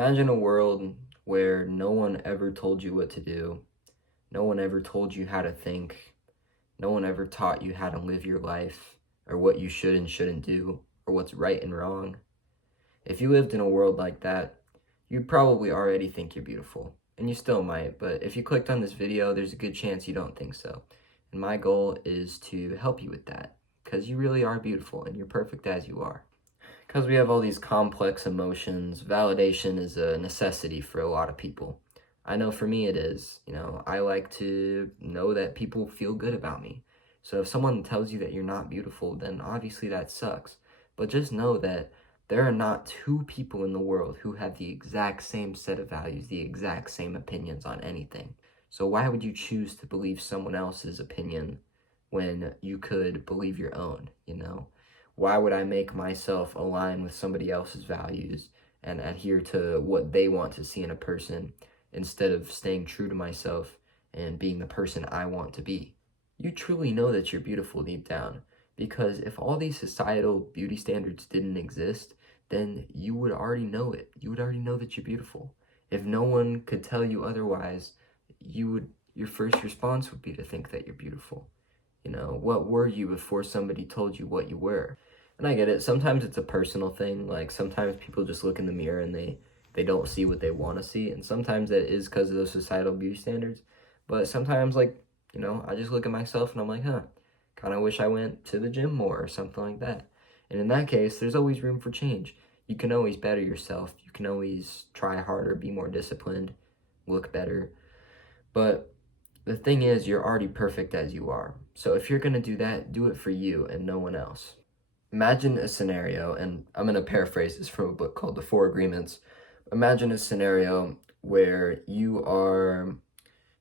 Imagine a world where no one ever told you what to do, no one ever told you how to think, no one ever taught you how to live your life, or what you should and shouldn't do, or what's right and wrong. If you lived in a world like that, you'd probably already think you're beautiful. And you still might, but if you clicked on this video, there's a good chance you don't think so. And my goal is to help you with that, because you really are beautiful and you're perfect as you are. Because we have all these complex emotions, validation is a necessity for a lot of people. I know for me it is. I like to know that people feel good about me. So if someone tells you that you're not beautiful, then obviously that sucks. But just know that there are not two people in the world who have the exact same set of values, the exact same opinions on anything. So why would you choose to believe someone else's opinion when you could believe your own? Why would I make myself align with somebody else's values and adhere to what they want to see in a person instead of staying true to myself and being the person I want to be? You truly know that you're beautiful deep down, because if all these societal beauty standards didn't exist, then you would already know it. You would already know that you're beautiful. If no one could tell you otherwise, your first response would be to think that you're beautiful. What were you before somebody told you what you were? And I get it. Sometimes it's a personal thing. Like, sometimes people just look in the mirror and they don't see what they want to see. And sometimes that is because of those societal beauty standards. But sometimes, I just look at myself and I'm like, kind of wish I went to the gym more or something like that. And in that case, there's always room for change. You can always better yourself. You can always try harder, be more disciplined, look better. But the thing is, you're already perfect as you are. So if you're going to do that, do it for you and no one else. Imagine a scenario, and I'm going to paraphrase this from a book called The Four Agreements. Imagine a scenario where you are,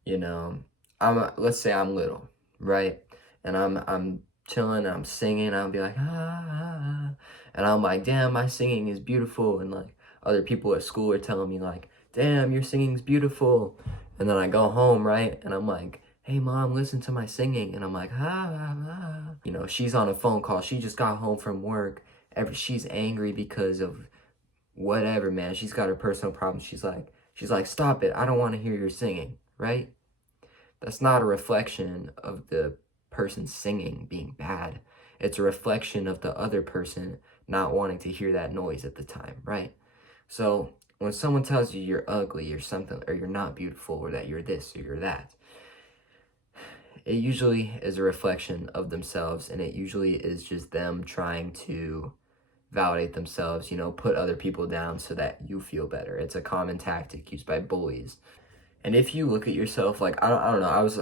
let's say I'm little, right? And I'm chilling and I'm singing and I'll be like, and I'm like, damn, my singing is beautiful. And like other people at school are telling me like, damn, your singing's beautiful. And then I go home, right? And I'm like, hey mom, listen to my singing. And I'm like, she's on a phone call. She just got home from work. She's angry because of whatever, man. She's got her personal problems. She's like, stop it. I don't want to hear your singing, right? That's not a reflection of the person singing being bad. It's a reflection of the other person not wanting to hear that noise at the time, right? So when someone tells you you're ugly or something, or you're not beautiful, or that you're this or you're that, it usually is a reflection of themselves, and it usually is just them trying to validate themselves, put other people down so that you feel better. It's a common tactic used by bullies. And if you look at yourself, like, I don't know, I was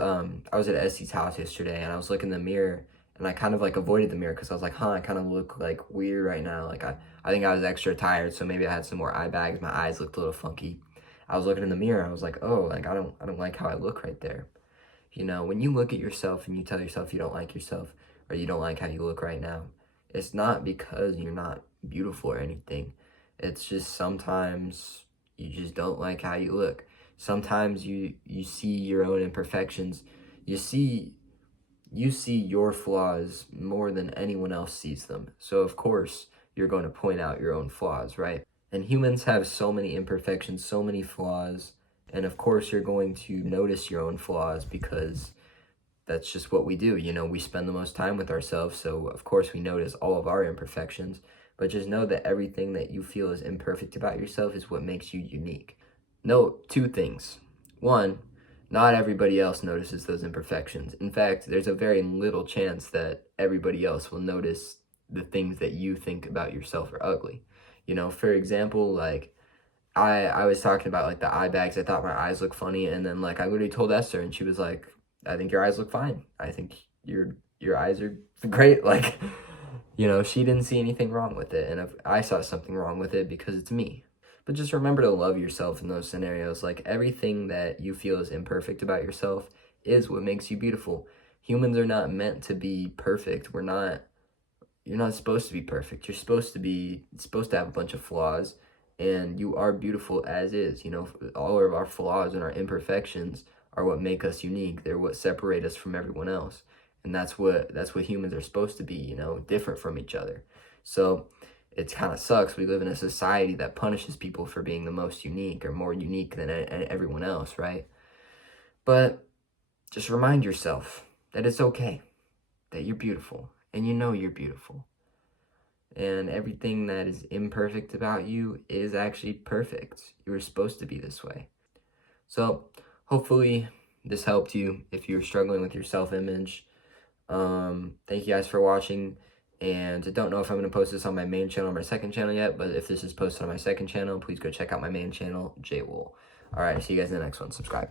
at Essie's house yesterday, and I was looking in the mirror, and I kind of, avoided the mirror, because I was like, I kind of look, weird right now. Like, I think I was extra tired, so maybe I had some more eye bags, my eyes looked a little funky. I was looking in the mirror, I was like, oh, I don't like how I look right there. When you look at yourself and you tell yourself you don't like yourself, or you don't like how you look right now, it's not because you're not beautiful or anything. It's just sometimes you just don't like how you look. Sometimes you see your own imperfections. You see your flaws more than anyone else sees them. So of course, you're going to point out your own flaws, right? And humans have so many imperfections, so many flaws. And of course, you're going to notice your own flaws, because that's just what we do. We spend the most time with ourselves. So of course we notice all of our imperfections, but just know that everything that you feel is imperfect about yourself is what makes you unique. Note two things. One, not everybody else notices those imperfections. In fact, there's a very little chance that everybody else will notice the things that you think about yourself are ugly. For example, I was talking about the eye bags. I thought my eyes looked funny, and then I literally told Esther, and she was like, I think your eyes look fine. I think your eyes are great. She didn't see anything wrong with it, and if I saw something wrong with it, because it's me. But just remember to love yourself in those scenarios. Everything that you feel is imperfect about yourself is what makes you beautiful. Humans are not meant to be perfect. You're not supposed to be perfect. You're supposed to have a bunch of flaws, and you are beautiful as is. All of our flaws and our imperfections are what make us unique. They're what separate us from everyone else. And that's what humans are supposed to be, different from each other. So It kind of sucks. We live in a society that punishes people for being the most unique or more unique than everyone else, right? But just remind yourself that it's okay, that you're beautiful, and you know you're beautiful. And everything that is imperfect about you is actually perfect. You were supposed to be this way. So hopefully this helped you if you're struggling with your self-image. Thank you guys for watching. And I don't know if I'm going to post this on my main channel or my second channel yet, but if this is posted on my second channel, please go check out my main channel, Jwool. Alright, see you guys in the next one. Subscribe.